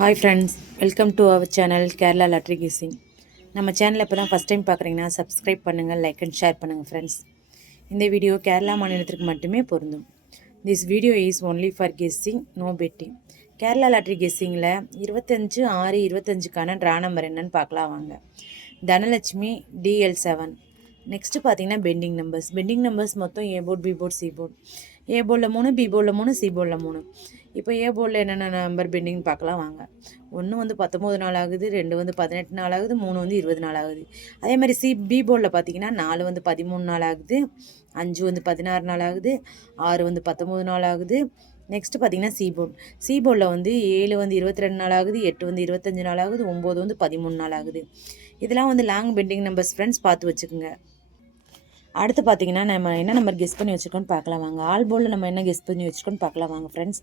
Hi friends, welcome to our channel Kerala lottery guessing. நம்ம சேனலில் இப்போ தான் ஃபஸ்ட் டைம் பார்க்குறீங்கன்னா சப்ஸ்கிரைப் பண்ணுங்கள், லைக் அண்ட் ஷேர் பண்ணுங்கள் ஃப்ரெண்ட்ஸ். இந்த வீடியோ கேரளா மாநிலத்திற்கு மட்டுமே பொருந்தும். This video is only for guessing, no betting. Kerala lottery கெஸ்ஸிங்கில் 25/6/25க்கான ட்ரா நம்பர் என்னன்னு பார்க்கலாம் வாங்க. தனலட்சுமி DL7. நெக்ஸ்ட்டு பார்த்தீங்கன்னா பெண்டிங் நம்பர்ஸ் மொத்தம் A board, B board, C board. A போர்டில் 3, பி போர்டில் 3, சி போர்டில் 3. இப்போ ஏ போர்டில் என்னென்ன நம்பர் பெண்டிங் பார்க்கலாம் வாங்க. 1 19 நாள் ஆகுது, 2 18 நாள் ஆகுது, 3 20 நாள் ஆகுது. அதே மாதிரி பி போர்டில் பார்த்தீங்கன்னா 4 13 நாள் ஆகுது, 5 16 நாள் ஆகுது, 6 19 நாள் ஆகுது. நெக்ஸ்ட்டு பார்த்தீங்கன்னா சி போர்டில் 7 22 நாள் ஆகுது, 8 25 நாள் ஆகுது, 9 13 நாள் ஆகுது. இதெல்லாம் லாங் பெண்டிங் நம்பர்ஸ் ஃப்ரெண்ட்ஸ், பார்த்து வச்சுக்கோங்க. அடுத்து பார்த்தீங்கன்னா நம்ம என்ன நம்பர் கெஸ் பண்ணி வச்சுருக்கோன்னு பார்க்கலாம் வாங்க. ஆல் போர்டில் நம்ம என்ன கெஸ் பண்ணி வச்சுருக்கோன்னு பார்க்கலாம் வாங்க ஃப்ரெண்ட்ஸ்.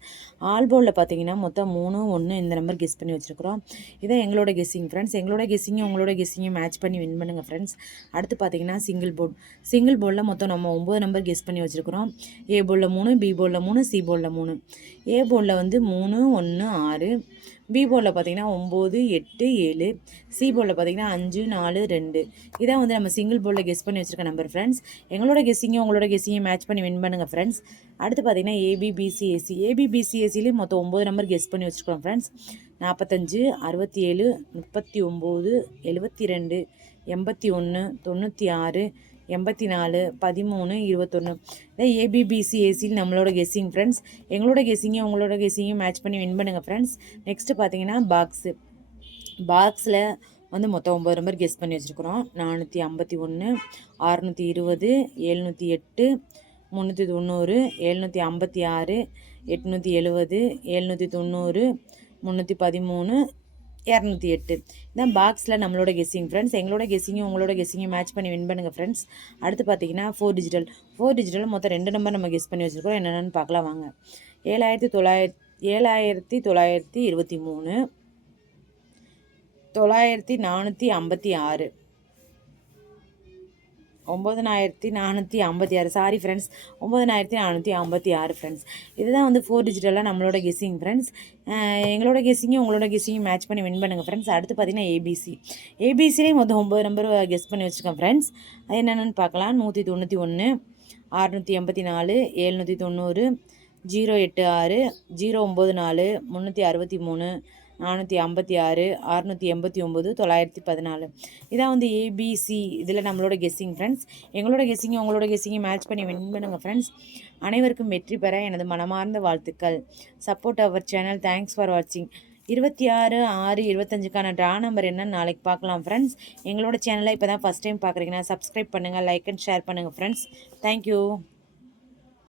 ஆல் போர்டில் பார்த்தீங்கன்னா மொத்தம் 3 1 இந்த நம்பர் கெஸ் பண்ணி வச்சுருக்கிறோம். இதான் எங்களோட கெஸ்ஸிங் ஃப்ரெண்ட்ஸ். எங்களோட கெஸ்ஸிங்கும் உங்களோட கெஸ்ஸிங்கும் மேட்ச் பண்ணி வின் பண்ணுங்கள் ஃப்ரெண்ட்ஸ். அடுத்து பார்த்தீங்கன்னா சிங்கிள் போர்டில் மொத்தம் நம்ம 9 நம்பர் கெஸ் பண்ணி வச்சுருக்கிறோம். ஏ போர்டில் 3, பி போர்டில் 3, சி போர்டில் 3. ஏ போர்டில் 3 1 6, பி போர்டில் பார்த்தீங்கன்னா 9 8 7, சி போர்டில் பார்த்தீங்கன்னா 5 4 2. இதான் நம்ம சிங்கிள் போர்டில் கெஸ் பண்ணி வச்சுருக்க நம்பர் ஃப்ரெண்ட்ஸ். எங்களோட கெஸ்ஸிங்கும் உங்களோட கெஸ்ஸிங்கும் மேட்ச் பண்ணி வின் பண்ணுங்கள் ஃப்ரெண்ட்ஸ். அடுத்து பார்த்தீங்கன்னா ஏபிபிசிஎஸ்சிலேயும் மொத்தம் 9 நம்பர் கெஸ் பண்ணி வச்சுருக்கோம் ஃப்ரெண்ட்ஸ். 45 67 39 72 81 96 84 13 21. இதான் ஏபிபிசிஏசியில் நம்மளோட கெஸ்ஸிங் ஃப்ரெண்ட்ஸ். எங்களோட கெஸ்ஸிங்கும் உங்களோட கெஸ்ஸிங்கும் மேட்ச் பண்ணி வின் பண்ணுங்கள் ஃப்ரெண்ட்ஸ். நெக்ஸ்ட்டு பார்த்தீங்கன்னா பாக்ஸில் மொத்தம் 9 நம்பர் கெஸ் பண்ணி வச்சுருக்குறோம். 451 620 708 390 756 870 790 313 208. இதான் பாக்ஸில் நம்மளோட கெஸ்ஸிங் ஃப்ரெண்ட்ஸ். எங்களோட கெஸ்ஸிங்கும் உங்களோட கெஸ்ஸிங்கும் மேட்ச் பண்ணி வின் பண்ணுங்கள் ஃப்ரெண்ட்ஸ். அடுத்து பார்த்தீங்கன்னா 4 டிஜிட்டல் மொத்தம் 2 நம்பர் நம்ம கெஸ் பண்ணி வச்சுருக்கோம். என்னென்னு பார்க்கலாம் வாங்க. 7923, 9456, 9456. Sorry friends, 9456 friends. இதுதான் 4 டிஜிட்டலாக நம்மளோட கெஸ்ஸிங் ஃப்ரெண்ட்ஸ். எங்களோட கெஸ்ஸிங்கும் உங்களோட கெஸ்ஸிங்கும் மேட்ச் பண்ணி வின் பண்ணுங்கள் ஃப்ரெண்ட்ஸ். அடுத்து பார்த்தீங்கன்னா ஏபிசிலேயே மொத்தம் 9 நம்பர் கெஸ் பண்ணி வச்சுருக்கேன் ஃப்ரெண்ட்ஸ். அது என்னென்னு பார்க்கலாம். 191 684 790 086 094 363 456 689 914. இதான் ஏபிசி. இதில் நம்மளோட கெஸ்ஸிங் ஃப்ரெண்ட்ஸ். எங்களோட கெஸ்ஸிங்கும் உங்களோட கெஸ்ஸிங்கும் மேட்ச் பண்ணி வின் பண்ணுங்கள் ஃப்ரெண்ட்ஸ். அனைவருக்கும் வெற்றி பெற எனது மனமார்ந்த வாழ்த்துக்கள். Support our channel. Thanks for வாட்சிங். 26/6/25க்கான ட்ரா நம்பர் என்னன்னு நாளைக்கு பார்க்கலாம் ஃப்ரெண்ட்ஸ். எங்களோட சேனலை இப்போ தான் ஃபஸ்ட் டைம் பார்க்குறீங்கன்னா சப்ஸ்கிரைப் பண்ணுங்கள், லைக் அண்ட் ஷேர் பண்ணுங்கள் ஃப்ரெண்ட்ஸ். தேங்க்யூ.